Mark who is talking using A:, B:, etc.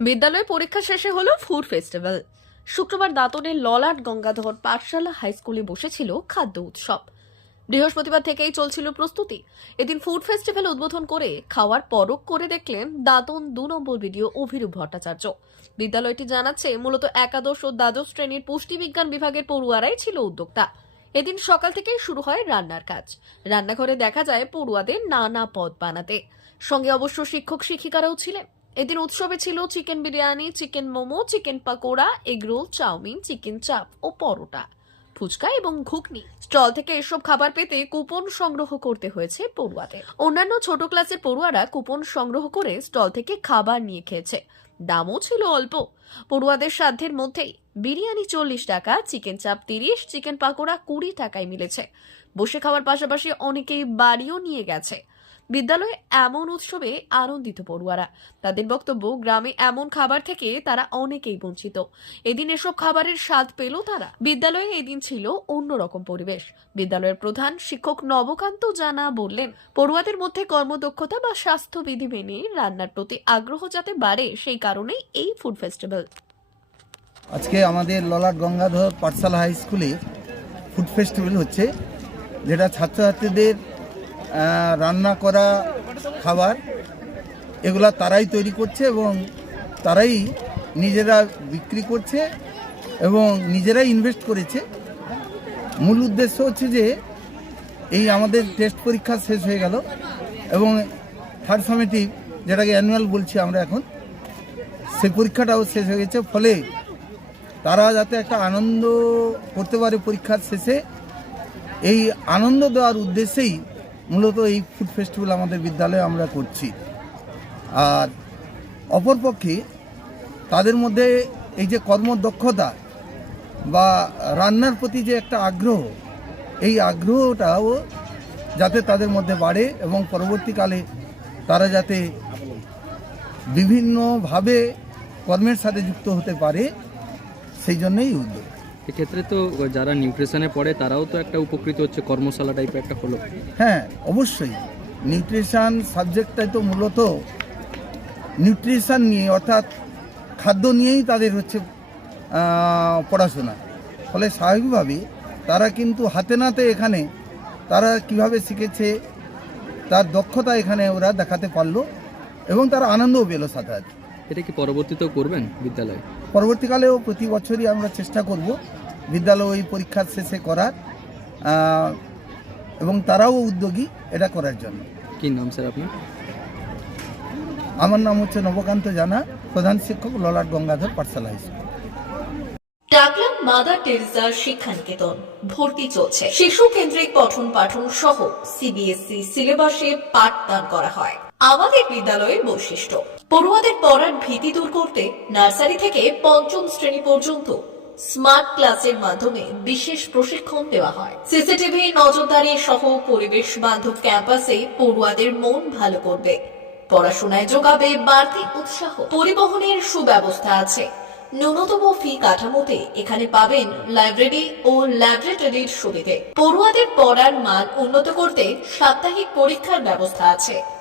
A: বিদ্যালয়ে পরীক্ষা শেষে হলো ফুড ফেস্টিভ্যাল। শুক্রবার দাঁতনের ললাট গঙ্গাধর পাঠশালা হাই স্কুলে বসেছিল খাদ্য উৎসব। বৃহস্পতিবার থেকেই চলছিল প্রস্তুতি। এদিন ফুড ফেস্টিভ্যাল উদ্বোধন করে খাওয়ার পরক করে দেখলেন দাঁতন দু নম্বর ভিডিও অভিরূপ ভট্টাচার্য। বিদ্যালয়টি জানাচ্ছে, মূলত একাদশ ও দ্বাদশ শ্রেণির পুষ্টিবিজ্ঞান বিভাগের পড়ুয়ারাই ছিল উদ্যোক্তা। এদিন সকাল থেকেই শুরু হয় রান্নার কাজ। রান্নাঘরে দেখা যায় পড়ুয়াদের নানা পদ বানাতে। সঙ্গে অবশ্য শিক্ষক শিক্ষিকারাও ছিলেন। এদিন উৎসবে ছিল chicken biryani, chicken momo, chicken pakora egg roll chowmein, chicken chaap ও পরোটা, ফুচকা এবং ঘুগনি। স্টল থেকে এসব খাবার পেতে কুপন সংগ্রহ করতে হয়েছে পড়ুয়াদের। অন্যান্য ছোট ক্লাসের পড়ুয়ারা কুপন সংগ্রহ করে স্টল থেকে খাবার নিয়ে খেয়েছে। দামও ছিল অল্প। পড়ুয়াদের সাধ্যের মধ্যেই বিরিয়ানি চল্লিশ টাকা, চিকেন চাপ তিরিশ, চিকেন পাকোড়া কুড়ি টাকায় মিলেছে। বসে খাওয়ার পাশাপাশি অনেকেই বাড়িও নিয়ে গেছে। বিদ্যালয়ে এমন উৎসবে আনন্দিত পড়ুয়ারা। তাদের বক্তব্য, গ্রামে এমন খাবার থেকে তারা অনেকেই বঞ্চিত। এদিন এসব খাবারের স্বাদ পেল তারা। বিদ্যালয়ে এদিন ছিল অন্যরকম পরিবেশ। বিদ্যালয়ের প্রধান শিক্ষক নবকান্ত জানা বললেন, পড়ুয়াদের মধ্যে কর্মদক্ষতা বা স্বাস্থ্যবিধি মেনে রান্নার প্রতি আগ্রহ যাতে বাড়ে, সেই কারণেই এই ফুড ফেস্টিভ্যাল।
B: আজকে আমাদের ললাট গঙ্গাধর পাঠশালা হাই স্কুলে ফুড ফেস্টিভ্যাল হচ্ছে, যেটা ছাত্রছাত্রীদের রান্না করা খাবার, এগুলা তারাই তৈরি করছে এবং তারাই নিজেরা বিক্রি করছে এবং নিজেরাই ইনভেস্ট করেছে। মূল উদ্দেশ্য হচ্ছে যে এই আমাদের টেস্ট পরীক্ষা শেষ হয়ে গেল এবং থার্ড সামেটিভ যেটাকে অ্যানুয়াল বলছি আমরা এখন, সেই পরীক্ষাটাও শেষ হয়ে গেছে। ফলে তারা যাতে একটা আনন্দ করতে পারে পরীক্ষার শেষে, এই আনন্দ দেওয়ার উদ্দেশ্যেই মূলত এই ফুড ফেস্টিভ্যাল আমাদের বিদ্যালয়ে আমরা করছি। আর অপরপক্ষে তাদের মধ্যে এই যে কর্মদক্ষতা বা রান্নার প্রতি যে একটা আগ্রহ, এই আগ্রহটাও যাতে তাদের মধ্যে বাড়ে এবং পরবর্তীকালে তারা যাতে বিভিন্নভাবে কর্মের সাথে যুক্ত হতে পারে, সেই জন্যই উদ্যোগ।
C: এক্ষেত্রে তো যারা নিউট্রিশনে পড়ে তারাও তো একটা উপকৃত হচ্ছে কর্মশালা টাইপের একটা হলো।
B: হ্যাঁ অবশ্যই। নিউট্রিশন সাবজেক্টটাই তো মূলত নিউট্রিশন নিয়ে অর্থাৎ খাদ্য নিয়েই তাদের হচ্ছে পড়াশোনা। ফলে স্বাভাবিকভাবে তারা কিন্তু হাতে নাতে এখানে তারা কীভাবে শিখেছে তার দক্ষতা এখানে ওরা দেখাতে পারল এবং তারা আনন্দও পেল সাথে।
C: এটা কি পরবর্তীতেও করবেন বিদ্যালয়ে?
B: পরবর্তীকালেও প্রতি বছরই আমরা চেষ্টা করব বিদ্যালয় ওই পরীক্ষার শেষে করার এবং তারাও উদ্যোগী এটা করার জন্য।
C: কি নাম স্যার আপনার?
B: আমার নাম হচ্ছে নবকান্ত জানা প্রধান শিক্ষক ললাট গঙ্গাধর পাঠশালা হাই স্কুল।
A: ডাকলাম মাদার টেরেসার শিক্ষানিকেতন। ভর্তি চলছে। শিশু কেন্দ্রিক পঠন পাঠন সহ সিবিএসই সিলেবাসে পাঠদান করা হয়। আমাদের বিদ্যালয়ের বৈশিষ্ট্য। পড়ুয়াদের পড়ার ভীতি দূর করতে নার্সারি থেকে পঞ্চম শ্রেণি পর্যন্ত স্মার্ট ক্লাসের মাধ্যমে বিশেষ প্রশিক্ষণ দেওয়া হয়। সিসিটিভি, নজরদারি সহ পরিবেশ বান্ধব ক্যাম্পাসে পড়ুয়াদের মন ভালো করবে। পড়াশোনায় যোগাবে বাড়তি উৎসাহ। পরিবহনের সুব্যবস্থা আছে। ন্যূনতম ফি কাঠামোতে এখানে পাবেন লাইব্রেরি ও ল্যাবরেটরির সুবিধে। পড়ুয়াদের পড়ার মান উন্নত করতে সাপ্তাহিক পরীক্ষার ব্যবস্থা আছে।